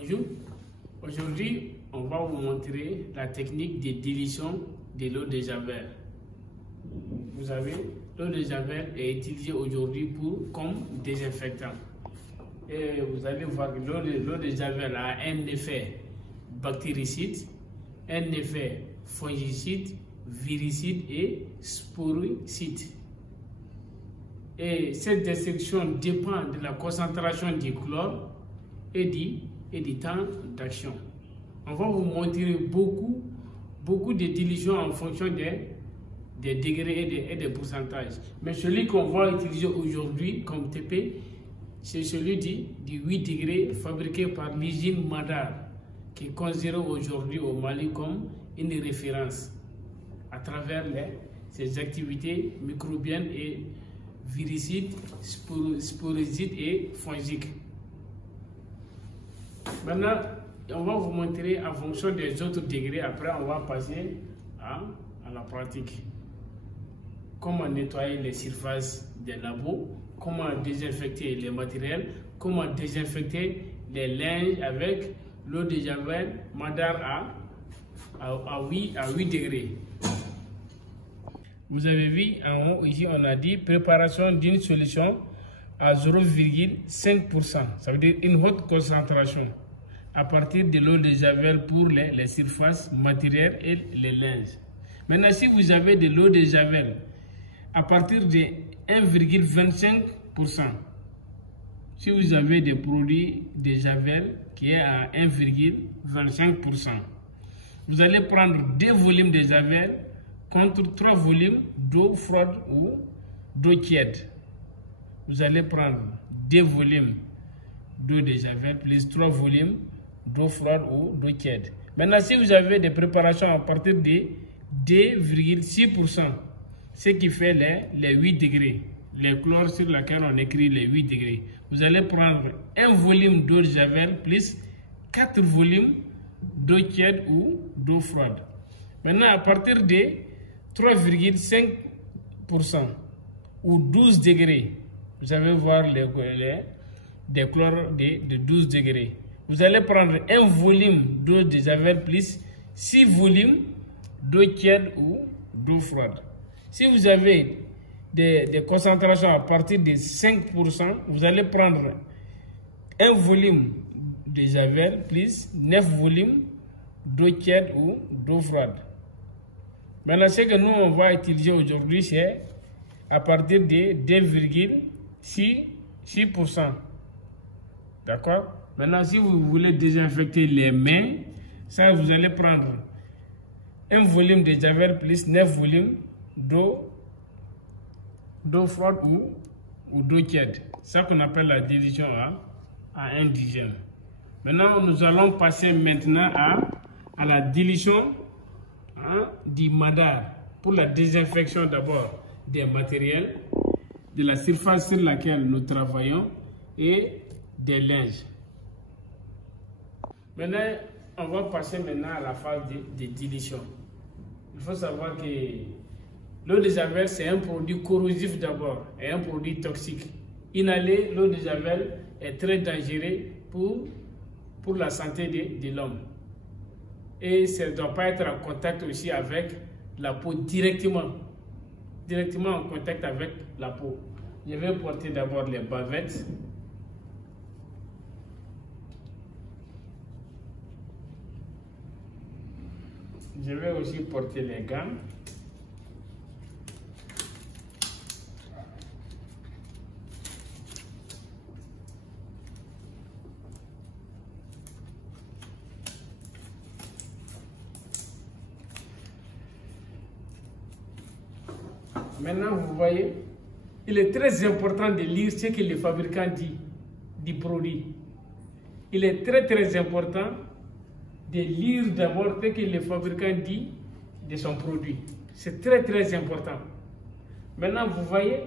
Bonjour, aujourd'hui on va vous montrer la technique de dilution de l'eau de javel. Vous savez, l'eau de javel est utilisée aujourd'hui comme désinfectant. Et vous allez voir que l'eau de javel a un effet bactéricide, un effet fongicide, viricide et sporicide. Et cette destruction dépend de la concentration du chlore et du temps d'action. On va vous montrer beaucoup de dilution en fonction des degrés et des pourcentages. Mais celui qu'on va utiliser aujourd'hui comme TP, c'est celui du 8 degrés fabriqué par l'usine Madar, qui est considéré aujourd'hui au Mali comme une référence à travers ses activités microbiennes et viricides, sporicides et fongiques. Maintenant, on va vous montrer en fonction des autres degrés. Après, on va passer à la pratique. Comment nettoyer les surfaces des labos, comment désinfecter les matériels, comment désinfecter les linges avec l'eau de javel Madar à 8 degrés. Vous avez vu en haut, ici, on a dit préparation d'une solution à 0,5%. Ça veut dire une haute concentration à partir de l'eau de javel pour les surfaces matérielles et les linges. Maintenant, si vous avez de l'eau de javel à partir de 1,25%, si vous avez des produits de javel qui est à 1,25%, vous allez prendre 2 volumes de javel contre 3 volumes d'eau froide ou d'eau tiède. Vous allez prendre 2 volumes d'eau de javel plus 3 volumes d'eau froide ou d'eau tiède. Maintenant, si vous avez des préparations à partir de 2,6%, ce qui fait les 8 degrés, les chlores sur lesquels on écrit les 8 degrés, vous allez prendre 1 volume d'eau de javel plus 4 volumes d'eau tiède ou d'eau froide. Maintenant, à partir de 3,5% ou 12 degrés, vous allez voir des chlores de 12 degrés. Vous allez prendre 1 volume d'eau de javel plus 6 volumes d'eau tiède ou d'eau froide. Si vous avez des concentrations à partir de 5%, vous allez prendre 1 volume de javel plus 9 volumes d'eau tiède ou d'eau froide. Maintenant, ce que nous on va utiliser aujourd'hui, c'est à partir de 2,6%. D'accord? Maintenant, si vous voulez désinfecter les mains, ça vous allez prendre 1 volume de javel plus 9 volumes d'eau froide ou d'eau tiède. Ça qu'on appelle la dilution à 1 dixième. Maintenant, nous allons passer maintenant à la dilution du Madar pour la désinfection d'abord des matériels, de la surface sur laquelle nous travaillons et des linges. Maintenant, on va passer maintenant à la phase de dilution. Il faut savoir que l'eau de javel, c'est un produit corrosif d'abord et un produit toxique. Inhaler l'eau de javel est très dangereux pour la santé de l'homme. Et ça ne doit pas être en contact aussi avec la peau directement en contact avec la peau. Je vais porter d'abord les bavettes. Je vais aussi porter les gants. Maintenant, vous voyez, il est très important de lire ce que le fabricant dit du produit. Il est très important de lire d'abord ce que le fabricant dit de son produit. C'est très important. Maintenant, vous voyez,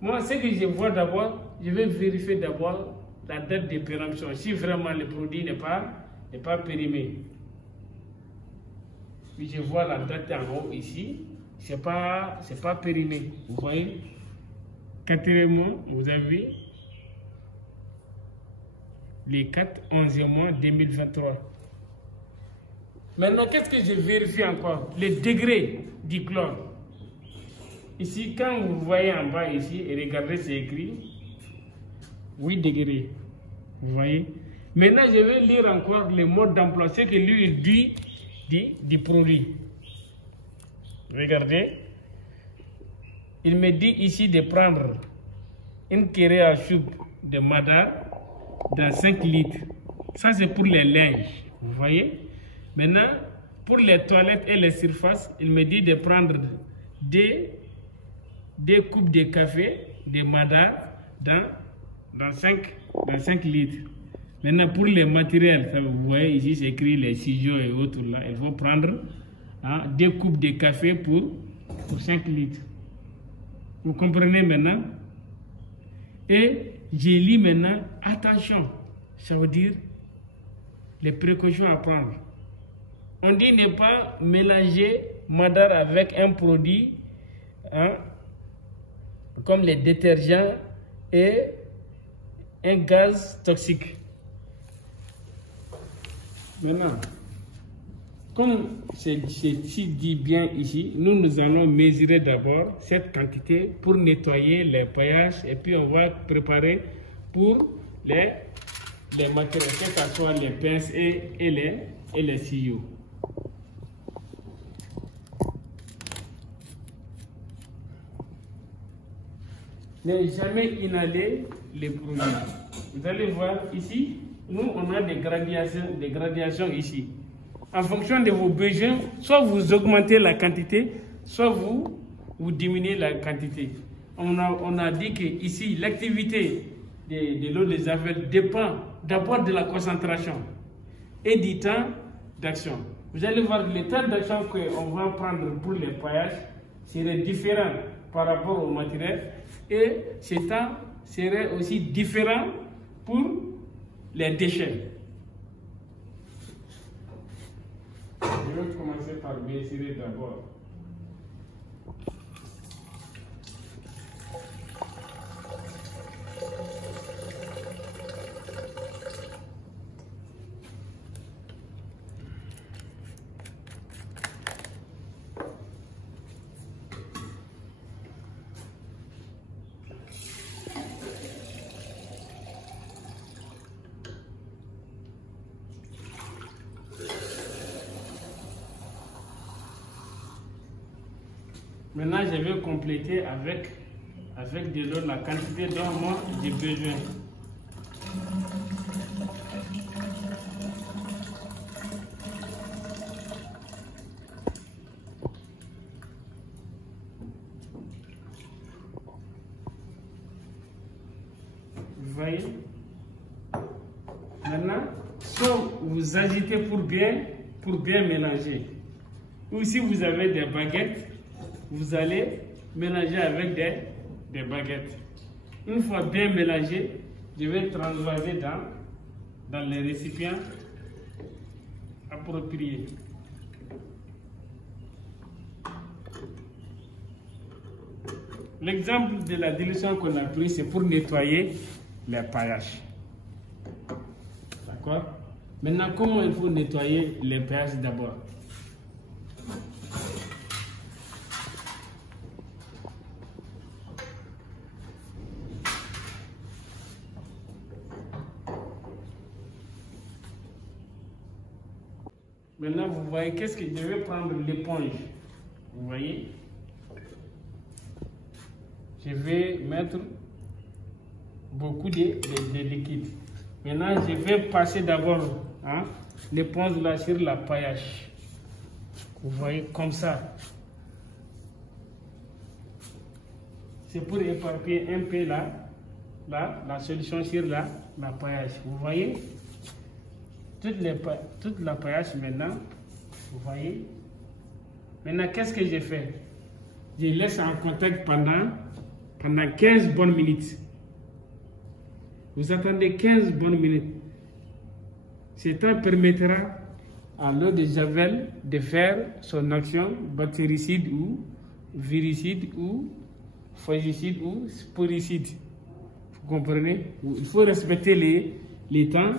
moi, ce que je vois d'abord, je vais vérifier d'abord la date de péremption, si vraiment le produit n'est pas périmé. Puis je vois la date en haut ici. C'est pas périmé. Vous voyez? Quatrièmement, vous avez les 4 11e mois 2023. Maintenant, qu'est-ce que je vérifie encore? Le degré du chlore. Ici, quand vous voyez en bas ici, et regardez, c'est écrit 8 degrés. Vous voyez? Maintenant, je vais lire encore le mode d'emploi, ce que lui il dit du produit. Regardez. Il me dit ici de prendre une cuillerée à soupe de madar dans 5 litres. Ça, c'est pour les linges. Vous voyez? Maintenant, pour les toilettes et les surfaces, il me dit de prendre deux coupes de café de madar dans 5 litres. Maintenant, pour les matériels, ça, vous voyez ici, c'est écrit les ciseaux et autres là. Il faut prendre 2 coupes de café pour 5 litres. Vous comprenez maintenant? Et j'ai lu maintenant, attention, ça veut dire les précautions à prendre. On dit ne pas mélanger madar avec un produit comme les détergents et un gaz toxique. Maintenant, comme c'est dit bien ici, nous allons mesurer d'abord cette quantité pour nettoyer les paillages et puis on va préparer pour les matériaux, que ce soit les pinces et les tuyaux. Ne jamais inhaler les produits. Vous allez voir ici, nous on a des gradations ici. En fonction de vos besoins, soit vous augmentez la quantité, soit vous diminuez la quantité. On a dit que ici l'activité de l'eau de javel dépend d'abord de la concentration et du temps d'action. Vous allez voir que le temps d'action qu'on va prendre pour les paillages serait différent par rapport au matériel et ce temps serait aussi différent pour les déchets. Je vais commencer par mesurer d'abord. Maintenant, je vais compléter avec de l'eau la quantité dont moi j'ai besoin. Vous voyez? Maintenant, soit vous agitez pour bien mélanger. Ou si vous avez des baguettes, vous allez mélanger avec des baguettes. Une fois bien mélangé, je vais transvaser dans les récipients appropriés. L'exemple de la dilution qu'on a pris, c'est pour nettoyer les paillages. D'accord? Maintenant, comment il faut nettoyer les paillages d'abord? Maintenant, vous voyez, qu'est-ce que je vais prendre l'éponge. Vous voyez? Je vais mettre beaucoup de liquide. Maintenant, je vais passer d'abord l'éponge là sur la paillage. Vous voyez, comme ça. C'est pour éparpiller un peu la solution sur la paillage. Vous voyez? Toute la paillage maintenant, vous voyez. Maintenant, qu'est-ce que j'ai fait? Je laisse en contact pendant 15 bonnes minutes. Vous attendez 15 bonnes minutes. Ce temps permettra à l'eau de javel de faire son action bactéricide ou viricide ou fongicide ou sporicide. Vous comprenez? Il faut respecter les temps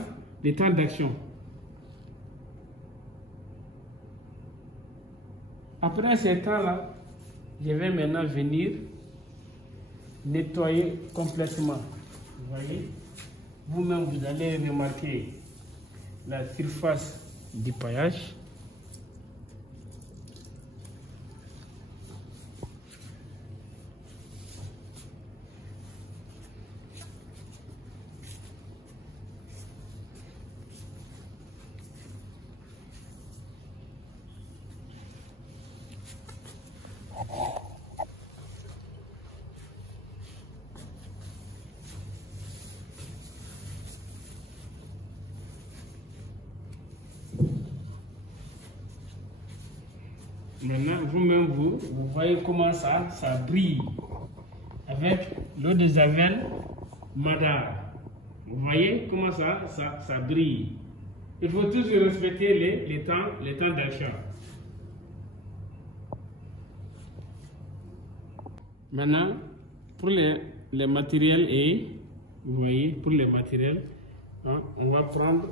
d'action. Après ce temps-là, je vais maintenant venir nettoyer complètement. Vous voyez, vous-même, vous allez remarquer la surface du paillage. Maintenant, vous-même, vous voyez comment ça brille avec l'eau de Javel Madar. Vous voyez comment ça brille. Il faut toujours respecter les temps d'achat. Maintenant, pour les matériels vous voyez, pour les matériels, hein, on va prendre,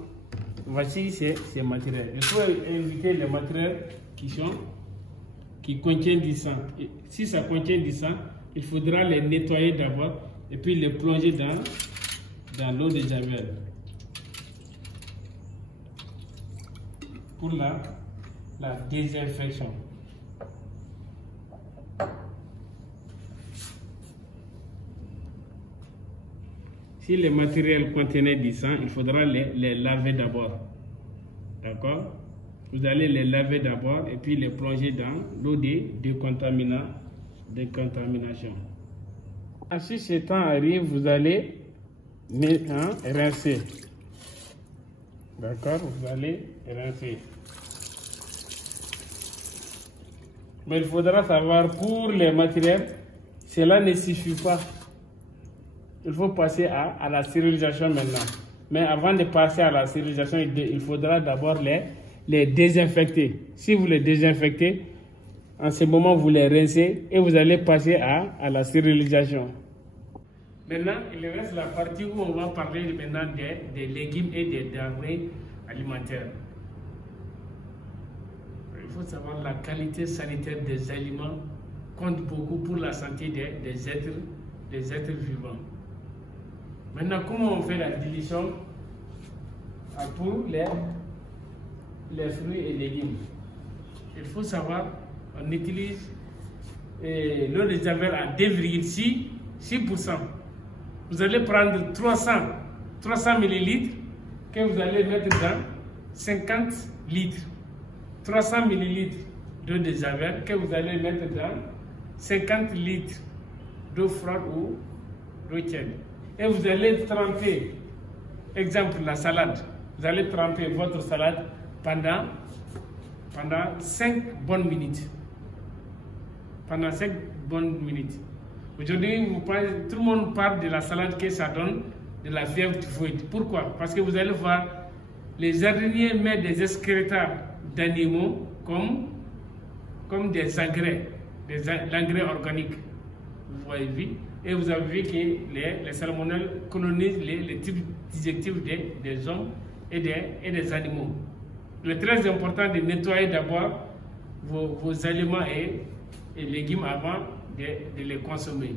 voici ces matériels. Il faut éviter les matériels qui contiennent du sang. Et si ça contient du sang, il faudra les nettoyer d'abord et puis les plonger dans l'eau de Javel. Pour la désinfection. Si les matériels contenaient du sang, il faudra les laver d'abord. D'accord? Vous allez les laver d'abord et puis les plonger dans l'eau de décontamination. Si ce temps arrive, vous allez rincer. D'accord? Vous allez rincer. Mais il faudra savoir, pour les matériels, cela ne suffit pas. Il faut passer à la stérilisation maintenant. Mais avant de passer à la stérilisation, il faudra d'abord les désinfecter. Si vous les désinfectez, en ce moment, vous les rincez et vous allez passer à la stérilisation. Maintenant, il reste la partie où on va parler maintenant des légumes et des denrées alimentaires. Il faut savoir la qualité sanitaire des aliments compte beaucoup pour la santé des êtres vivants. Maintenant, comment on fait la dilution pour les fruits et légumes? Il faut savoir, on utilise l'eau de Javel à 2,6%. Vous allez prendre 300 ml que vous allez mettre dans 50 litres. 300 ml d'eau de Javel que vous allez mettre dans 50 litres d'eau froide ou d'eau tiède. Et vous allez tremper, exemple la salade, vous allez tremper votre salade pendant 5 bonnes minutes. Pendant 5 bonnes minutes. Aujourd'hui, tout le monde parle de la salade que ça donne de la fièvre typhoïde. Pourquoi? Parce que vous allez voir, les jardiniers mettent des excrétants d'animaux comme des engrais, l'engrais organique. Vous voyez, et vous avez vu que les salmonelles colonisent les types digestifs des hommes et des animaux. Il est très important de nettoyer d'abord vos aliments et légumes avant de les consommer.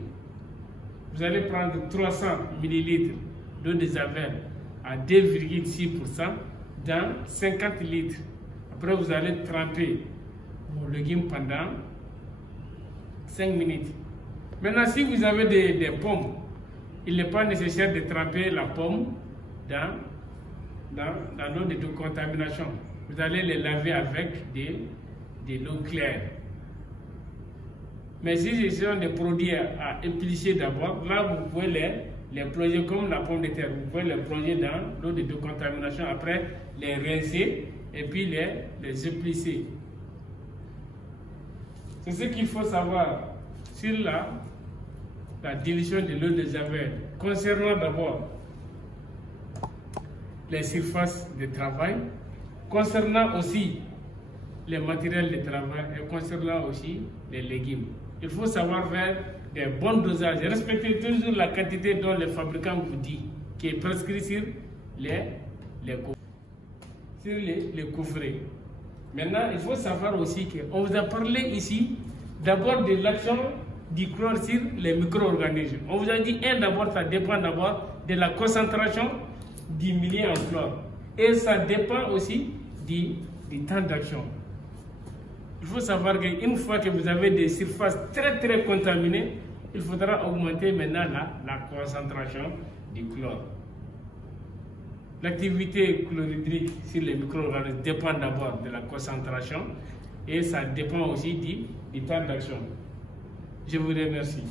Vous allez prendre 300 ml d'eau de Javel à 2,6% dans 50 litres. Après, vous allez tremper vos légumes pendant 5 minutes. Maintenant, si vous avez des pommes, il n'est pas nécessaire de tremper la pomme dans l'eau de décontamination. Vous allez les laver avec de l'eau claire. Mais si ce sont des produits à éplucher d'abord, là vous pouvez les plonger comme la pomme de terre. Vous pouvez les plonger dans l'eau de décontamination, après les rincer et puis les éplucher. C'est ce qu'il faut savoir sur la dilution de l'eau de Javel. Concernant d'abord les surfaces de travail, concernant aussi les matériels de travail et concernant aussi les légumes. Il faut savoir faire des bons dosages. Respectez toujours la quantité dont le fabricant vous dit, qui est prescrit sur les coffrets. Maintenant, il faut savoir aussi qu'on vous a parlé ici d'abord de l'action du chlore sur les micro-organismes. On vous a dit, d'abord, ça dépend d'abord de la concentration du milieu en chlore. Et ça dépend aussi du temps d'action. Il faut savoir qu'une fois que vous avez des surfaces très contaminées, il faudra augmenter maintenant la concentration du chlore. L'activité chlorhydrique sur les micro-organismes dépend d'abord de la concentration et ça dépend aussi du temps d'action. Je vous remercie.